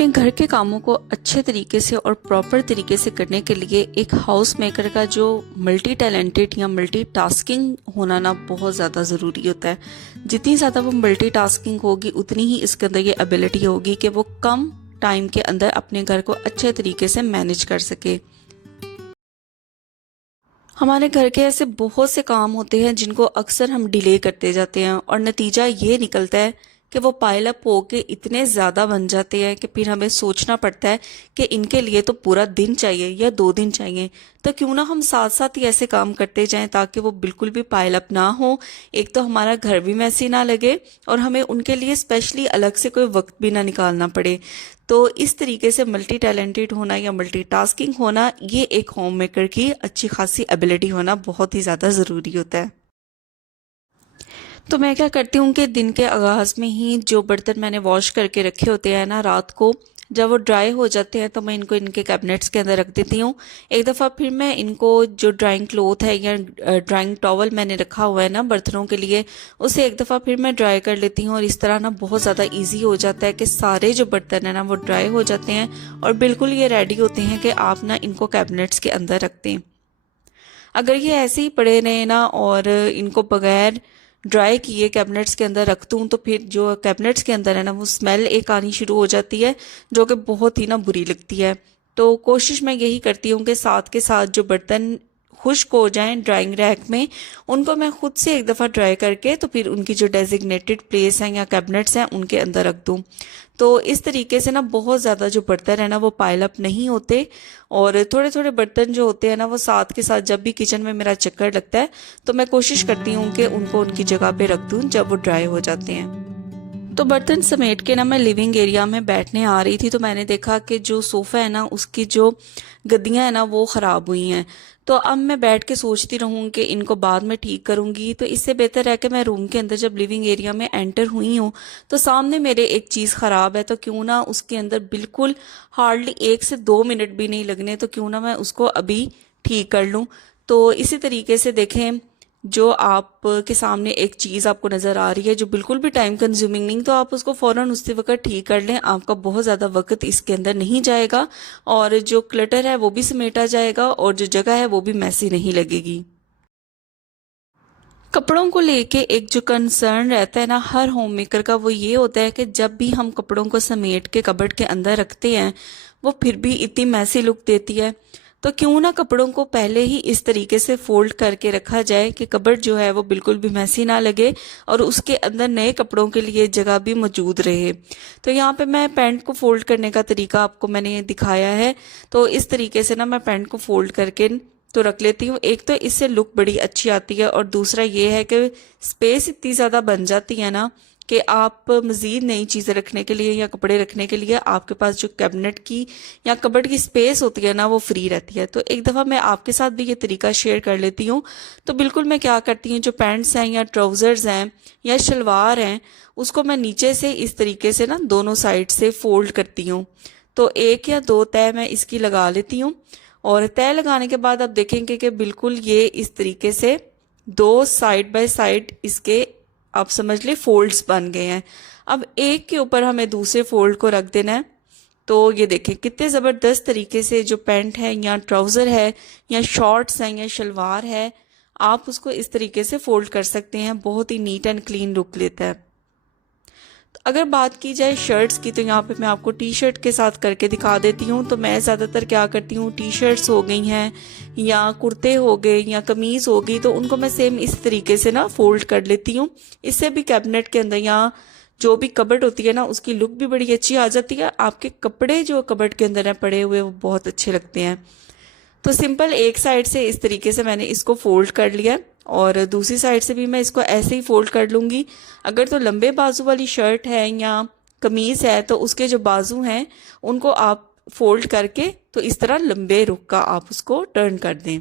अपने घर के कामों को अच्छे तरीके से और प्रॉपर तरीके से करने के लिए एक हाउस मेकर का जो मल्टी टैलेंटेड या मल्टी टास्किंग होना ना बहुत ज़्यादा ज़रूरी होता है। जितनी ज़्यादा वो मल्टी टास्किंग होगी उतनी ही इसके अंदर ये एबिलिटी होगी कि वो कम टाइम के अंदर अपने घर को अच्छे तरीके से मैनेज कर सके। हमारे घर के ऐसे बहुत से काम होते हैं जिनको अक्सर हम डिले करते जाते हैं और नतीजा ये निकलता है कि वो पाइल अप होके इतने ज़्यादा बन जाते हैं कि फिर हमें सोचना पड़ता है कि इनके लिए तो पूरा दिन चाहिए या 2 दिन चाहिए। तो क्यों ना हम साथ साथ ही ऐसे काम करते जाएं ताकि वो बिल्कुल भी पाइल अप ना हो। एक तो हमारा घर भी मैसी ना लगे और हमें उनके लिए स्पेशली अलग से कोई वक्त भी ना निकालना पड़े। तो इस तरीके से मल्टी टैलेंटेड होना या मल्टीटास्किंग होना, ये एक होम मेकर की अच्छी खासी एबिलिटी होना बहुत ही ज़्यादा ज़रूरी होता है। तो मैं क्या करती हूँ कि दिन के आगाज़ में ही जो बर्तन मैंने वॉश करके रखे होते हैं ना, रात को जब वो ड्राई हो जाते हैं तो मैं इनको इनके कैबिनेट्स के अंदर रख देती हूँ। एक दफ़ा फिर मैं इनको जो ड्राइंग क्लोथ है या ड्राइंग टॉवल मैंने रखा हुआ है ना बर्तनों के लिए, उसे एक दफ़ा फिर मैं ड्राई कर लेती हूँ और इस तरह ना बहुत ज़्यादा ईजी हो जाता है कि सारे जो बर्तन है ना वो ड्राई हो जाते हैं और बिल्कुल ये रेडी होते हैं कि आप ना इनको कैबिनेट्स के अंदर रख दें। अगर ये ऐसे ही पड़े रहे ना और इनको बगैर ड्राई किए कैबिनेट्स के अंदर रख दूँ तो फिर जो कैबिनेट्स के अंदर है ना वो स्मेल एक आनी शुरू हो जाती है जो कि बहुत ही ना बुरी लगती है। तो कोशिश मैं यही करती हूँ कि साथ के साथ जो बर्तन खुश्क हो जाएं ड्राइंग रैक में, उनको मैं खुद से एक दफ़ा ड्राई करके तो फिर उनकी जो डेजिग्नेटेड प्लेस हैं या कैबिनेट्स हैं उनके अंदर रख दूँ। तो इस तरीके से ना बहुत ज़्यादा जो बर्तन है ना वो पाइल अप नहीं होते और थोड़े थोड़े बर्तन जो होते हैं ना वो साथ के साथ जब भी किचन में मेरा चक्कर लगता है तो मैं कोशिश करती हूँ कि उनको उनकी जगह पे रख दूँ जब वो ड्राई हो जाते हैं। तो बर्तन समेट के ना मैं लिविंग एरिया में बैठने आ रही थी तो मैंने देखा कि जो सोफ़ा है ना उसकी जो गद्दियाँ हैं ना वो ख़राब हुई हैं। तो अब मैं बैठ के सोचती रहूँ कि इनको बाद में ठीक करूँगी, तो इससे बेहतर है कि मैं रूम के अंदर जब लिविंग एरिया में एंटर हुई हूँ तो सामने मेरे एक चीज़ ख़राब है, तो क्यों ना उसके अंदर बिल्कुल हार्डली 1 से 2 मिनट भी नहीं लगने, तो क्यों ना मैं उसको अभी ठीक कर लूँ। तो इसी तरीके से देखें, जो आप के सामने एक चीज़ आपको नज़र आ रही है जो बिल्कुल भी टाइम कंज्यूमिंग नहीं, तो आप उसको फ़ौरन उसी वक्त ठीक कर लें। आपका बहुत ज़्यादा वक्त इसके अंदर नहीं जाएगा और जो क्लटर है वो भी समेटा जाएगा और जो जगह है वो भी मैसी नहीं लगेगी। कपड़ों को लेके एक जो कंसर्न रहता है ना हर होम मेकर का, वो ये होता है कि जब भी हम कपड़ों को समेट के कबर्ड के अंदर रखते हैं वो फिर भी इतनी मैसी लुक देती है। तो क्यों ना कपड़ों को पहले ही इस तरीके से फोल्ड करके रखा जाए कि कबर्ड जो है वो बिल्कुल भी मैसी ना लगे और उसके अंदर नए कपड़ों के लिए जगह भी मौजूद रहे। तो यहाँ पे मैं पैंट को फोल्ड करने का तरीका आपको मैंने दिखाया है। तो इस तरीके से ना मैं पैंट को फोल्ड करके तो रख लेती हूँ। एक तो इससे लुक बड़ी अच्छी आती है और दूसरा ये है कि स्पेस इतनी ज़्यादा बन जाती है ना कि आप मज़ीद नई चीज़ें रखने के लिए या कपड़े रखने के लिए आपके पास जो कैबिनेट की या कबर्ड की स्पेस होती है ना वो फ्री रहती है। तो एक दफ़ा मैं आपके साथ भी ये तरीका शेयर कर लेती हूँ। तो बिल्कुल मैं क्या करती हूँ, जो पैंट्स हैं या ट्राउज़र्स हैं या शलवार हैं उसको मैं नीचे से इस तरीके से ना दोनों साइड से फोल्ड करती हूँ। तो 1 या 2 तय मैं इसकी लगा लेती हूँ और तय लगाने के बाद आप देखेंगे कि बिल्कुल ये इस तरीके से 2 साइड बाय साइड इसके आप समझ ले फोल्ड्स बन गए हैं। अब एक के ऊपर हमें दूसरे फोल्ड को रख देना है। तो ये देखें कितने ज़बरदस्त तरीके से जो पैंट है या ट्राउज़र है या शॉर्ट्स हैं या शलवार है, आप उसको इस तरीके से फोल्ड कर सकते हैं। बहुत ही नीट एंड क्लीन लुक लेता है। अगर बात की जाए शर्ट्स की तो यहाँ पे मैं आपको टी शर्ट के साथ करके दिखा देती हूँ। तो मैं ज़्यादातर क्या करती हूँ, टी शर्ट्स हो गई हैं या कुर्ते हो गए या कमीज़ हो गई, तो उनको मैं सेम इस तरीके से ना फोल्ड कर लेती हूँ। इससे भी कैबिनेट के अंदर या जो भी कबर्ड होती है ना उसकी लुक भी बड़ी अच्छी आ जाती है। आपके कपड़े जो कबर्ड के अंदर है पड़े हुए वो बहुत अच्छे लगते हैं। तो सिंपल एक साइड से इस तरीके से मैंने इसको फोल्ड कर लिया और दूसरी साइड से भी मैं इसको ऐसे ही फोल्ड कर लूँगी। अगर तो लंबे बाजू वाली शर्ट है या कमीज़ है तो उसके जो बाजू हैं उनको आप फोल्ड करके तो इस तरह लंबे रुख का आप उसको टर्न कर दें।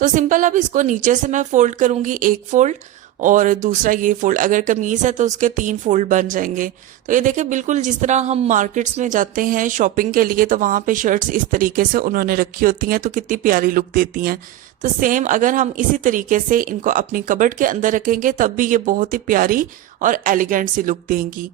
तो सिंपल अब इसको नीचे से मैं फोल्ड करूँगी, एक फोल्ड और दूसरा ये फोल्ड। अगर कमीज है तो उसके 3 फोल्ड बन जाएंगे। तो ये देखिए बिल्कुल जिस तरह हम मार्केट्स में जाते हैं शॉपिंग के लिए तो वहाँ पे शर्ट्स इस तरीके से उन्होंने रखी होती हैं तो कितनी प्यारी लुक देती हैं। तो सेम अगर हम इसी तरीके से इनको अपनी कबर्ड के अंदर रखेंगे तब भी ये बहुत ही प्यारी और एलिगेंट सी लुक देंगी।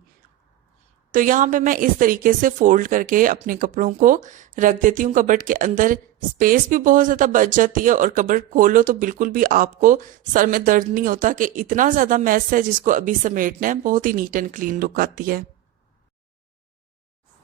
तो यहाँ पे मैं इस तरीके से फोल्ड करके अपने कपड़ों को रख देती हूँ कबर्ड के अंदर। स्पेस भी बहुत ज़्यादा बच जाती है और कबर्ड खोलो तो बिल्कुल भी आपको सर में दर्द नहीं होता कि इतना ज़्यादा मैस है जिसको अभी समेटना है। बहुत ही नीट एंड क्लीन लुक आती है।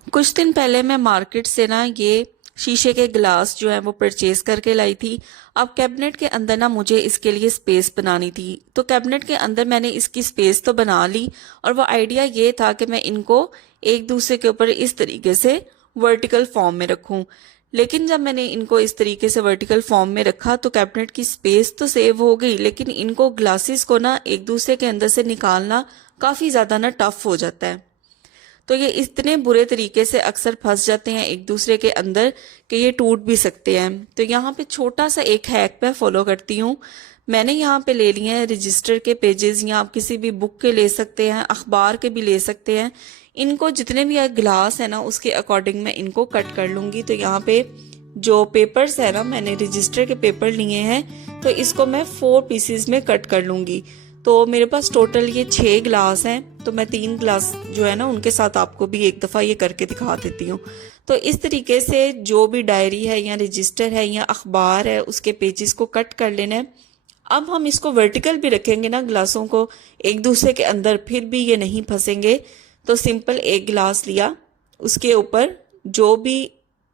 कुछ दिन पहले मैं मार्केट से ना ये शीशे के ग्लास जो है वो परचेज करके लाई थी। अब कैबिनेट के अंदर ना मुझे इसके लिए स्पेस बनानी थी, तो कैबिनेट के अंदर मैंने इसकी स्पेस तो बना ली और वो आइडिया ये था कि मैं इनको एक दूसरे के ऊपर इस तरीके से वर्टिकल फॉर्म में रखूं। लेकिन जब मैंने इनको इस तरीके से वर्टिकल फॉर्म में रखा तो कैबिनेट की स्पेस तो सेव हो गई, लेकिन इनको ग्लासेस को ना एक दूसरे के अंदर से निकालना काफ़ी ज़्यादा ना टफ हो जाता है। तो ये इतने बुरे तरीके से अक्सर फंस जाते हैं एक दूसरे के अंदर कि ये टूट भी सकते हैं। तो यहाँ पे छोटा सा एक हैक मैं फॉलो करती हूँ। मैंने यहाँ पे ले लिए हैं रजिस्टर के पेजेस, या आप किसी भी बुक के ले सकते हैं, अखबार के भी ले सकते हैं। इनको जितने भी ग्लास है ना उसके अकॉर्डिंग मैं इनको कट कर लूँगी। तो यहाँ पे जो पेपर्स है ना, मैंने रजिस्टर के पेपर लिए हैं, तो इसको मैं 4 पीसीज में कट कर लूँगी। तो मेरे पास टोटल ये 6 ग्लास हैं, तो मैं 3 ग्लास जो है ना उनके साथ आपको भी एक दफ़ा ये करके दिखा देती हूँ। तो इस तरीके से जो भी डायरी है या रजिस्टर है या अखबार है उसके पेजेस को कट कर लेना है। अब हम इसको वर्टिकल भी रखेंगे ना ग्लासों को एक दूसरे के अंदर, फिर भी ये नहीं फंसेंगे। तो सिंपल एक ग्लास लिया, उसके ऊपर जो भी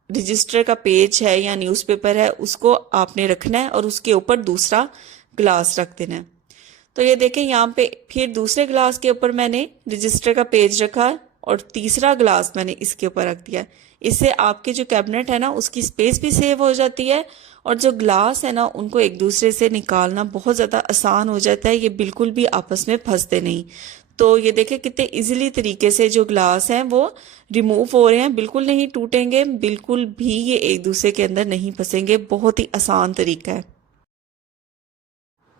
रजिस्टर का पेज है या न्यूज़पेपर है उसको आपने रखना है और उसके ऊपर दूसरा ग्लास रख देना है। तो ये देखें यहाँ पे फिर दूसरे ग्लास के ऊपर मैंने रजिस्टर का पेज रखा और तीसरा ग्लास मैंने इसके ऊपर रख दिया। इससे आपके जो कैबिनेट है ना उसकी स्पेस भी सेव हो जाती है और जो ग्लास है ना उनको एक दूसरे से निकालना बहुत ज़्यादा आसान हो जाता है। ये बिल्कुल भी आपस में फंसते नहीं। तो ये देखें कितने इजीली तरीके से जो ग्लास हैं वो रिमूव हो रहे हैं, बिल्कुल नहीं टूटेंगे, बिल्कुल भी ये एक दूसरे के अंदर नहीं फंसेंगे। बहुत ही आसान तरीका है।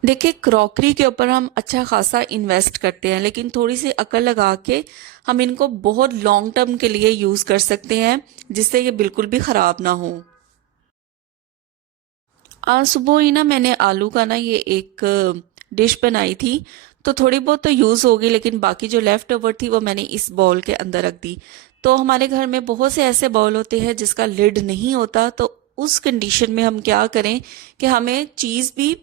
देखिए, क्रॉकरी के ऊपर हम अच्छा खासा इन्वेस्ट करते हैं, लेकिन थोड़ी सी अकल लगा के हम इनको बहुत लॉन्ग टर्म के लिए यूज़ कर सकते हैं जिससे ये बिल्कुल भी ख़राब ना हो। आज सुबह ही ना मैंने आलू का ना ये एक डिश बनाई थी, तो थोड़ी बहुत तो यूज़ हो गई, लेकिन बाकी जो लेफ्ट ओवर थी वो मैंने इस बाउल के अंदर रख दी। तो हमारे घर में बहुत से ऐसे बाउल होते हैं जिसका लिड नहीं होता, तो उस कंडीशन में हम क्या करें कि हमें चीज़ भी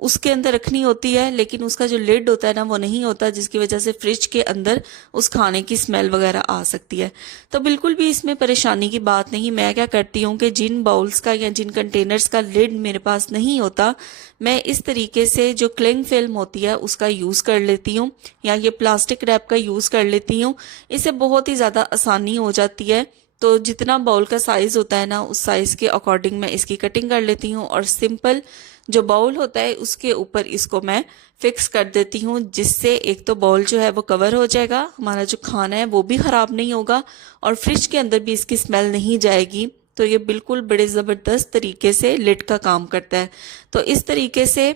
उसके अंदर रखनी होती है, लेकिन उसका जो लिड होता है ना वो नहीं होता, जिसकी वजह से फ्रिज के अंदर उस खाने की स्मेल वगैरह आ सकती है। तो बिल्कुल भी इसमें परेशानी की बात नहीं। मैं क्या करती हूँ कि जिन बाउल्स का या जिन कंटेनर्स का लिड मेरे पास नहीं होता, मैं इस तरीके से जो क्लिंग फिल्म होती है उसका यूज़ कर लेती हूँ या ये प्लास्टिक रैप का यूज़ कर लेती हूँ। इससे बहुत ही ज़्यादा आसानी हो जाती है। तो जितना बाउल का साइज़ होता है ना उस साइज़ के अकॉर्डिंग मैं इसकी कटिंग कर लेती हूँ और सिंपल जो बाउल होता है उसके ऊपर इसको मैं फिक्स कर देती हूँ, जिससे एक तो बाउल जो है वो कवर हो जाएगा, हमारा जो खाना है वो भी ख़राब नहीं होगा और फ्रिज के अंदर भी इसकी स्मेल नहीं जाएगी। तो ये बिल्कुल बड़े ज़बरदस्त तरीके से लिड का काम करता है। तो इस तरीके से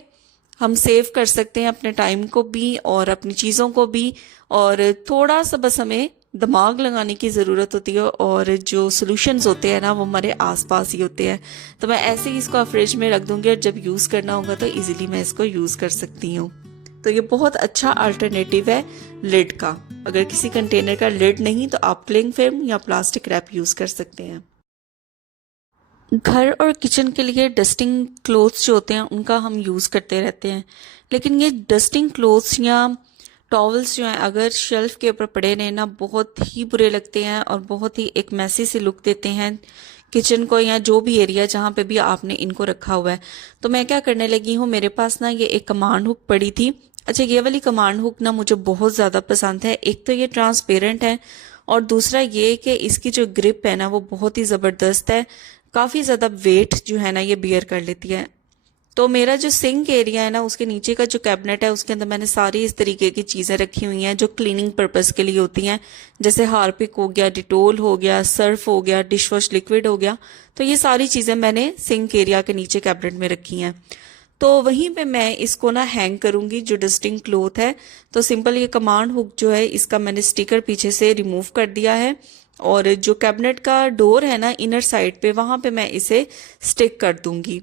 हम सेव कर सकते हैं अपने टाइम को भी और अपनी चीज़ों को भी, और थोड़ा सा बस हमें दिमाग लगाने की ज़रूरत होती है और जो सॉल्यूशंस होते हैं ना वो हमारे आसपास ही होते हैं। तो मैं ऐसे ही इसको फ्रिज में रख दूंगी और जब यूज़ करना होगा तो इजीली मैं इसको यूज़ कर सकती हूँ। तो ये बहुत अच्छा अल्टरनेटिव है लिड का। अगर किसी कंटेनर का लिड नहीं तो आप क्लिंग फिल्म या प्लास्टिक रैप यूज़ कर सकते हैं। घर और किचन के लिए डस्टिंग क्लोथ्स जो होते हैं उनका हम यूज़ करते रहते हैं, लेकिन ये डस्टिंग क्लोथ्स या टॉवल्स जो हैं अगर शेल्फ के ऊपर पड़े रहे ना बहुत ही बुरे लगते हैं और बहुत ही एक मैसी सी लुक देते हैं किचन को या जो भी एरिया जहाँ पे भी आपने इनको रखा हुआ है। तो मैं क्या करने लगी हूँ, मेरे पास ना ये एक कमांड हुक पड़ी थी। अच्छा, ये वाली कमांड हुक ना मुझे बहुत ज़्यादा पसंद है। एक तो ये ट्रांसपेरेंट है और दूसरा ये कि इसकी जो ग्रिप है ना वो बहुत ही ज़बरदस्त है। काफ़ी ज़्यादा वेट जो है ना ये बियर कर लेती है। तो मेरा जो सिंक एरिया है ना उसके नीचे का जो कैबिनेट है उसके अंदर मैंने सारी इस तरीके की चीज़ें रखी हुई हैं जो क्लीनिंग पर्पस के लिए होती हैं, जैसे हार्पिक हो गया, डिटोल हो गया, सर्फ हो गया, डिश वॉश लिक्विड हो गया। तो ये सारी चीज़ें मैंने सिंक एरिया के नीचे कैबिनेट में रखी हैं। तो वहीं पे मैं इसको ना हैंग करूंगी जो डस्टिंग क्लोथ है। तो सिंपल ये कमांड हुक जो है इसका मैंने स्टिकर पीछे से रिमूव कर दिया है और जो कैबिनेट का डोर है ना इनर साइड पे वहां पे मैं इसे स्टिक कर दूंगी।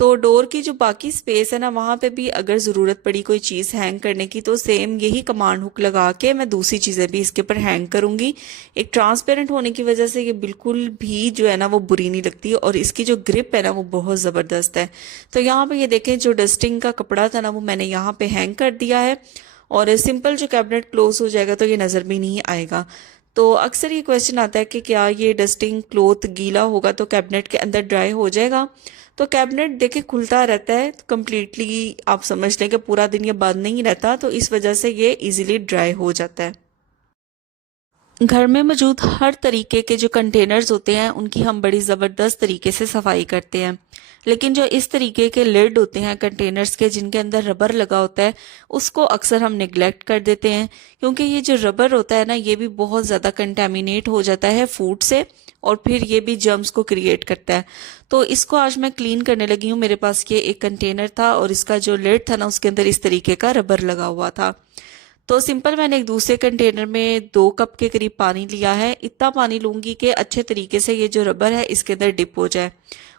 तो डोर की जो बाकी स्पेस है ना, वहाँ पे भी अगर ज़रूरत पड़ी कोई चीज़ हैंग करने की तो सेम यही कमांड हुक लगा के मैं दूसरी चीज़ें भी इसके ऊपर हैंग करूँगी। एक ट्रांसपेरेंट होने की वजह से ये बिल्कुल भी जो है ना वो बुरी नहीं लगती, और इसकी जो ग्रिप है ना वो बहुत ज़बरदस्त है। तो यहाँ पे ये देखें, जो डस्टिंग का कपड़ा था ना वो मैंने यहाँ पे हैंग कर दिया है, और सिंपल जो कैबिनेट क्लोज हो जाएगा तो ये नज़र भी नहीं आएगा। तो अक्सर ये क्वेश्चन आता है कि क्या ये डस्टिंग क्लोथ गीला होगा तो कैबिनेट के अंदर ड्राई हो जाएगा। तो कैबिनेट देखिए खुलता रहता है कंप्लीटली, आप समझ लें कि पूरा दिन ये बंद नहीं रहता, तो इस वजह से ये इजीली ड्राई हो जाता है। घर में मौजूद हर तरीके के जो कंटेनर्स होते हैं उनकी हम बड़ी ज़बरदस्त तरीके से सफाई करते हैं, लेकिन जो इस तरीके के लिड होते हैं कंटेनर्स के जिनके अंदर रबर लगा होता है, उसको अक्सर हम निगलेक्ट कर देते हैं, क्योंकि ये जो रबर होता है ना ये भी बहुत ज़्यादा कंटेमिनेट हो जाता है फूड से, और फिर ये भी जर्म्स को क्रिएट करता है। तो इसको आज मैं क्लीन करने लगी हूँ। मेरे पास ये एक कंटेनर था और इसका जो लिड था ना उसके अंदर इस तरीके का रबर लगा हुआ था। तो सिंपल मैंने एक दूसरे कंटेनर में 2 कप के करीब पानी लिया है। इतना पानी लूंगी कि अच्छे तरीके से ये जो रबर है इसके अंदर डिप हो जाए।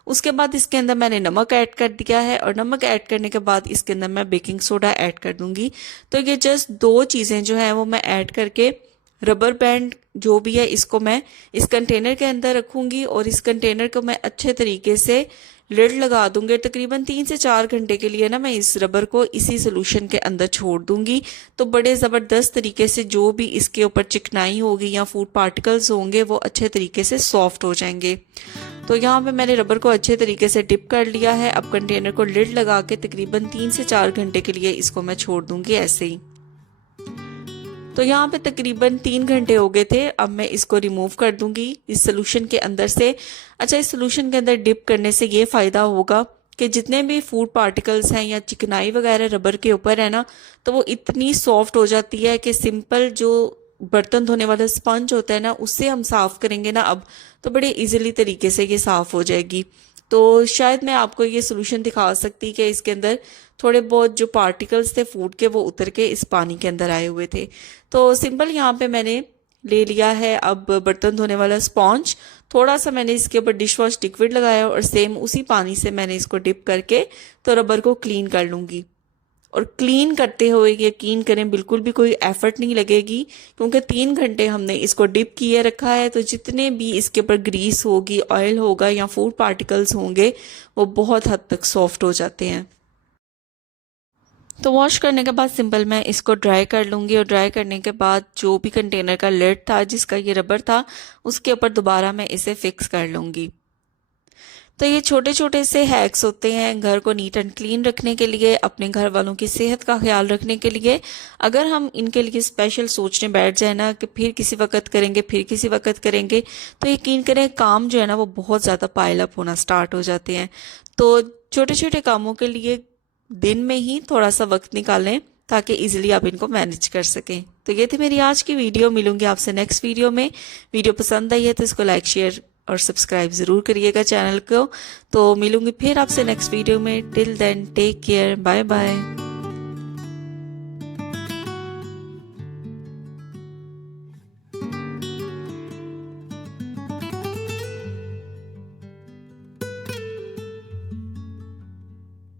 उसके बाद इसके अंदर मैंने नमक ऐड कर दिया है, और नमक ऐड करने के बाद इसके अंदर मैं बेकिंग सोडा ऐड कर दूंगी। तो ये जस्ट 2 चीज़ें जो हैं वो मैं ऐड करके रबर बैंड जो भी है इसको मैं इस कंटेनर के अंदर रखूंगी, और इस कंटेनर को मैं अच्छे तरीके से लिड लगा दूंगी। तकरीबन 3 से 4 घंटे के लिए ना मैं इस रबर को इसी सोल्यूशन के अंदर छोड़ दूंगी। तो बड़े ज़बरदस्त तरीके से जो भी इसके ऊपर चिकनाई होगी या फूड पार्टिकल्स होंगे वो अच्छे तरीके से सॉफ्ट हो जाएंगे। तो यहाँ पे मैंने रबर को अच्छे तरीके से डिप कर लिया है। अब कंटेनर को लिड लगा के तकरीबन 3 से 4 घंटे के लिए इसको मैं छोड़ दूंगी ऐसे ही। तो यहाँ पे तकरीबन 3 घंटे हो गए थे। अब मैं इसको रिमूव कर दूंगी इस सोल्यूशन के अंदर से। अच्छा, इस सोल्यूशन के अंदर डिप करने से ये फ़ायदा होगा कि जितने भी फूड पार्टिकल्स हैं या चिकनाई वगैरह रबर के ऊपर है ना, तो वो इतनी सॉफ्ट हो जाती है कि सिंपल जो बर्तन धोने वाला स्पंज होता है ना उससे हम साफ़ करेंगे ना अब, तो बड़े इजीली तरीके से ये साफ़ हो जाएगी। तो शायद मैं आपको ये सोल्यूशन दिखा सकती कि इसके अंदर थोड़े बहुत जो पार्टिकल्स थे फूड के वो उतर के इस पानी के अंदर आए हुए थे। तो सिंपल यहाँ पे मैंने ले लिया है अब बर्तन धोने वाला स्पॉन्ज। थोड़ा सा मैंने इसके ऊपर डिश वॉश लिक्विड लगाया और सेम उसी पानी से मैंने इसको डिप करके तो रबर को क्लीन कर लूँगी। और क्लीन करते हुए यकीन करें बिल्कुल भी कोई एफर्ट नहीं लगेगी, क्योंकि 3 घंटे हमने इसको डिप किए रखा है। तो जितने भी इसके ऊपर ग्रीस होगी, ऑयल होगा या फूड पार्टिकल्स होंगे वो बहुत हद तक सॉफ्ट हो जाते हैं। तो वॉश करने के बाद सिंपल मैं इसको ड्राई कर लूँगी, और ड्राई करने के बाद जो भी कंटेनर का लिड था जिसका ये रबर था उसके ऊपर दोबारा मैं इसे फिक्स कर लूँगी। तो ये छोटे छोटे से हैक्स होते हैं घर को नीट एंड क्लीन रखने के लिए, अपने घर वालों की सेहत का ख्याल रखने के लिए। अगर हम इनके लिए स्पेशल सोचने बैठ जाए ना कि फिर किसी वक्त करेंगे फिर किसी वक्त करेंगे, तो यकीन करें काम जो है ना वो बहुत ज़्यादा पाइल अप होना स्टार्ट हो जाते हैं। तो छोटे छोटे कामों के लिए दिन में ही थोड़ा सा वक्त निकालें ताकि इजीली आप इनको मैनेज कर सकें। तो ये थी मेरी आज की वीडियो। मिलूंगी आपसे नेक्स्ट वीडियो में। वीडियो पसंद आई है तो इसको लाइक शेयर और सब्सक्राइब ज़रूर करिएगा चैनल को। तो मिलूंगी फिर आपसे नेक्स्ट वीडियो में। Till then take care, bye bye.